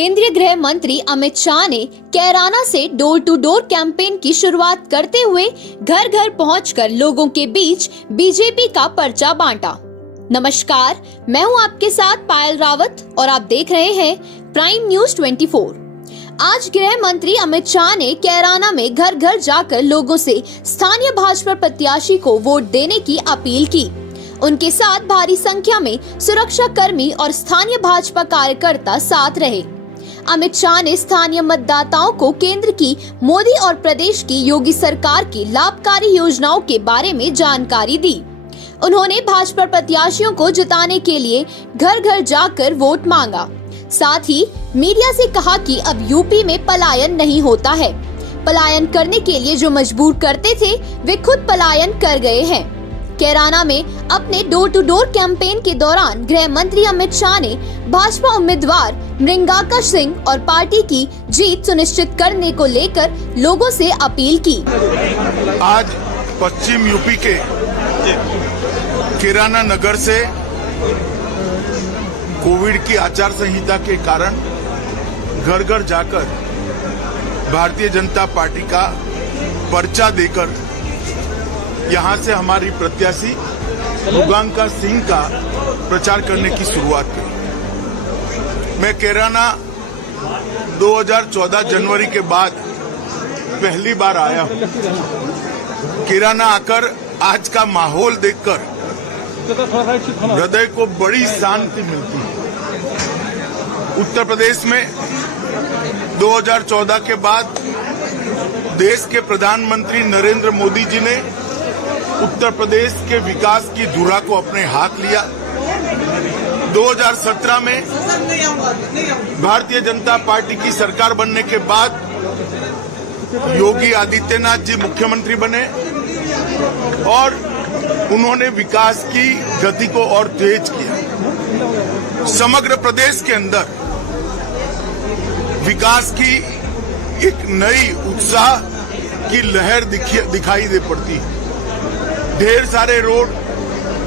केंद्रीय गृह मंत्री अमित शाह ने कैराना से डोर टू डोर कैंपेन की शुरुआत करते हुए घर घर पहुंचकर लोगों के बीच बीजेपी का पर्चा बांटा। नमस्कार, मैं हूं आपके साथ पायल रावत और आप देख रहे हैं प्राइम न्यूज 24। आज गृह मंत्री अमित शाह ने कैराना में घर घर जाकर लोगों से स्थानीय भाजपा प्रत्याशी को वोट देने की अपील की। उनके साथ भारी संख्या में सुरक्षा कर्मी और स्थानीय भाजपा कार्यकर्ता साथ रहे। अमित शाह ने स्थानीय मतदाताओं को केंद्र की मोदी और प्रदेश की योगी सरकार की लाभकारी योजनाओं के बारे में जानकारी दी। उन्होंने भाजपा प्रत्याशियों को जिताने के लिए घर घर जाकर वोट मांगा। साथ ही मीडिया से कहा कि अब यूपी में पलायन नहीं होता है। पलायन करने के लिए जो मजबूर करते थे वे खुद पलायन कर गए हैं। कैराना में अपने डोर टू डोर कैंपेन के दौरान गृह मंत्री अमित शाह ने भाजपा उम्मीदवार मृंगाका सिंह और पार्टी की जीत सुनिश्चित करने को लेकर लोगों से अपील की। आज पश्चिम यूपी के कैराना नगर से कोविड की आचार संहिता के कारण घर घर जाकर भारतीय जनता पार्टी का पर्चा देकर यहां से हमारी प्रत्याशी मृंगाका सिंह का प्रचार करने की शुरुआत की। मैं कैराना 2014 जनवरी के बाद पहली बार आया हूं। कैराना आकर आज का माहौल देखकर हृदय को बड़ी शांति मिलती है। उत्तर प्रदेश में 2014 के बाद देश के प्रधानमंत्री नरेंद्र मोदी जी ने उत्तर प्रदेश के विकास की धुरा को अपने हाथ लिया। 2017 में भारतीय जनता पार्टी की सरकार बनने के बाद योगी आदित्यनाथ जी मुख्यमंत्री बने और उन्होंने विकास की गति को और तेज किया। समग्र प्रदेश के अंदर विकास की एक नई उत्साह की लहर दिखाई दे पड़ती है। ढेर सारे रोड,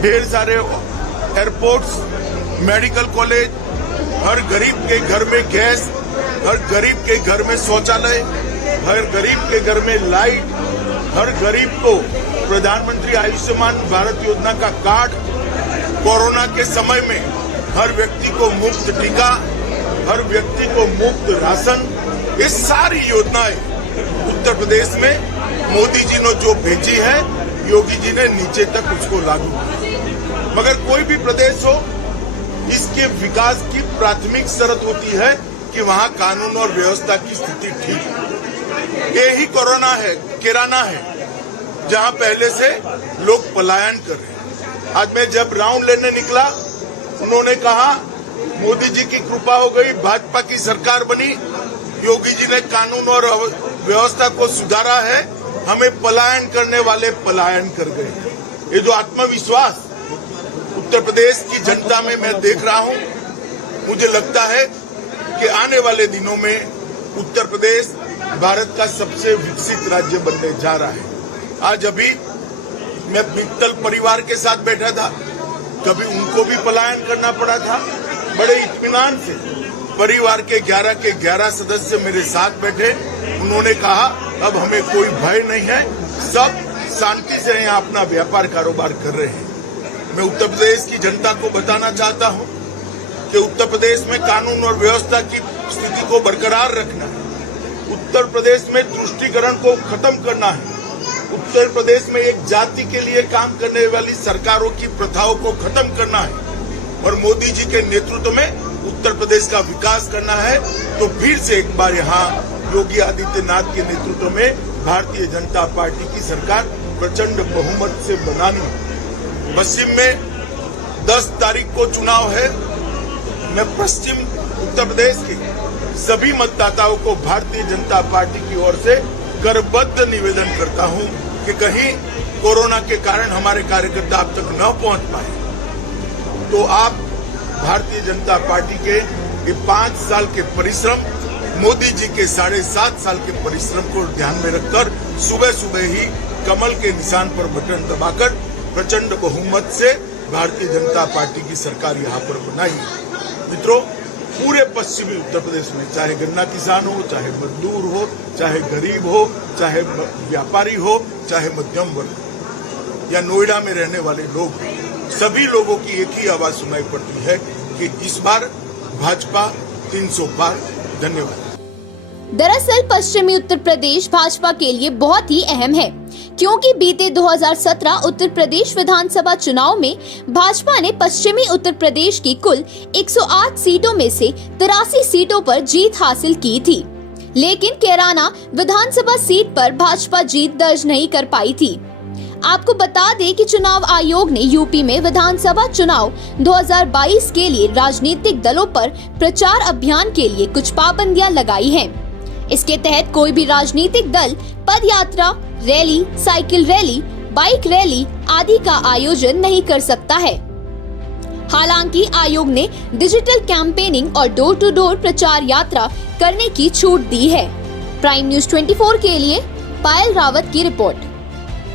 ढेर सारे एयरपोर्ट्स, मेडिकल कॉलेज, हर गरीब के घर में गैस, हर गरीब के घर में शौचालय, हर गरीब के घर में लाइट, हर गरीब को प्रधानमंत्री आयुष्मान भारत योजना का कार्ड, कोरोना के समय में हर व्यक्ति को मुफ्त टीका, हर व्यक्ति को मुफ्त राशन, ये सारी योजनाएं उत्तर प्रदेश में मोदी जी ने जो भेजी है, योगी जी ने नीचे तक उसको लागू किया। मगर कोई भी प्रदेश हो, इसके विकास की प्राथमिक शर्त होती है कि वहां कानून और व्यवस्था की स्थिति ठीक है। यही कैराना है जहां पहले से लोग पलायन कर रहे हैं। आज मैं जब राउंड लेने निकला, उन्होंने कहा मोदी जी की कृपा हो गई, भाजपा की सरकार बनी, योगी जी ने कानून और व्यवस्था को सुधारा है, हमें पलायन करने वाले पलायन कर गए। ये जो आत्मविश्वास उत्तर प्रदेश की जनता में मैं देख रहा हूं, मुझे लगता है कि आने वाले दिनों में उत्तर प्रदेश भारत का सबसे विकसित राज्य बनने जा रहा है। आज अभी मैं मित्तल परिवार के साथ बैठा था, कभी उनको भी पलायन करना पड़ा था। बड़े इत्मीनान से परिवार के 11 सदस्य मेरे साथ बैठे। उन्होंने कहा अब हमें कोई भय नहीं है, सब शांति से यहाँ अपना व्यापार कारोबार कर रहे हैं। मैं उत्तर प्रदेश की जनता को बताना चाहता हूँ कि उत्तर प्रदेश में कानून और व्यवस्था की स्थिति को बरकरार रखना है। उत्तर प्रदेश में तुष्टीकरण को खत्म करना है। उत्तर प्रदेश में एक जाति के लिए काम करने वाली सरकारों की प्रथाओं को खत्म करना है और मोदी जी के नेतृत्व में उत्तर प्रदेश का विकास करना है। तो फिर से एक बार यहाँ योगी आदित्यनाथ के नेतृत्व में भारतीय जनता पार्टी की सरकार प्रचंड बहुमत से बनानी। पश्चिम में 10 तारीख को चुनाव है। मैं पश्चिम उत्तर प्रदेश के सभी मतदाताओं को भारतीय जनता पार्टी की ओर से करबद्ध निवेदन करता हूं कि कहीं कोरोना के कारण हमारे कार्यकर्ता अब तक न पहुंच पाए तो आप भारतीय जनता पार्टी के ये 5 साल के परिश्रम, मोदी जी के 7.5 साल के परिश्रम को ध्यान में रखकर सुबह सुबह ही कमल के निशान पर बटन दबाकर प्रचंड बहुमत से भारतीय जनता पार्टी की सरकार यहाँ पर बनाई। मित्रों, पूरे पश्चिमी उत्तर प्रदेश में, चाहे गन्ना किसान हो, चाहे मजदूर हो, चाहे गरीब हो, चाहे व्यापारी हो, चाहे मध्यम वर्ग या नोएडा में रहने वाले लोग, सभी लोगों की एक ही आवाज सुनाई पड़ती है कि इस बार भाजपा 300 पार। धन्यवाद। दरअसल पश्चिमी उत्तर प्रदेश भाजपा के लिए बहुत ही अहम है, क्योंकि बीते 2017 उत्तर प्रदेश विधानसभा चुनाव में भाजपा ने पश्चिमी उत्तर प्रदेश की कुल 108 सीटों में से 83 सीटों पर जीत हासिल की थी, लेकिन कैराना विधानसभा सीट पर भाजपा जीत दर्ज नहीं कर पाई थी। आपको बता दें कि चुनाव आयोग ने यूपी में विधानसभा चुनाव 2022 के लिए राजनीतिक दलों पर प्रचार अभियान के लिए कुछ पाबंदियां लगाई हैं। इसके तहत कोई भी राजनीतिक दल पद यात्रा, rally, cycle rally, bike rally आदि का आयोजन नहीं कर सकता है। हालांकि आयोग ने डिजिटल कैंपेनिंग और डोर टू डोर प्रचार यात्रा करने की छूट दी है। प्राइम न्यूज़ 24 के लिए पायल रावत की रिपोर्ट।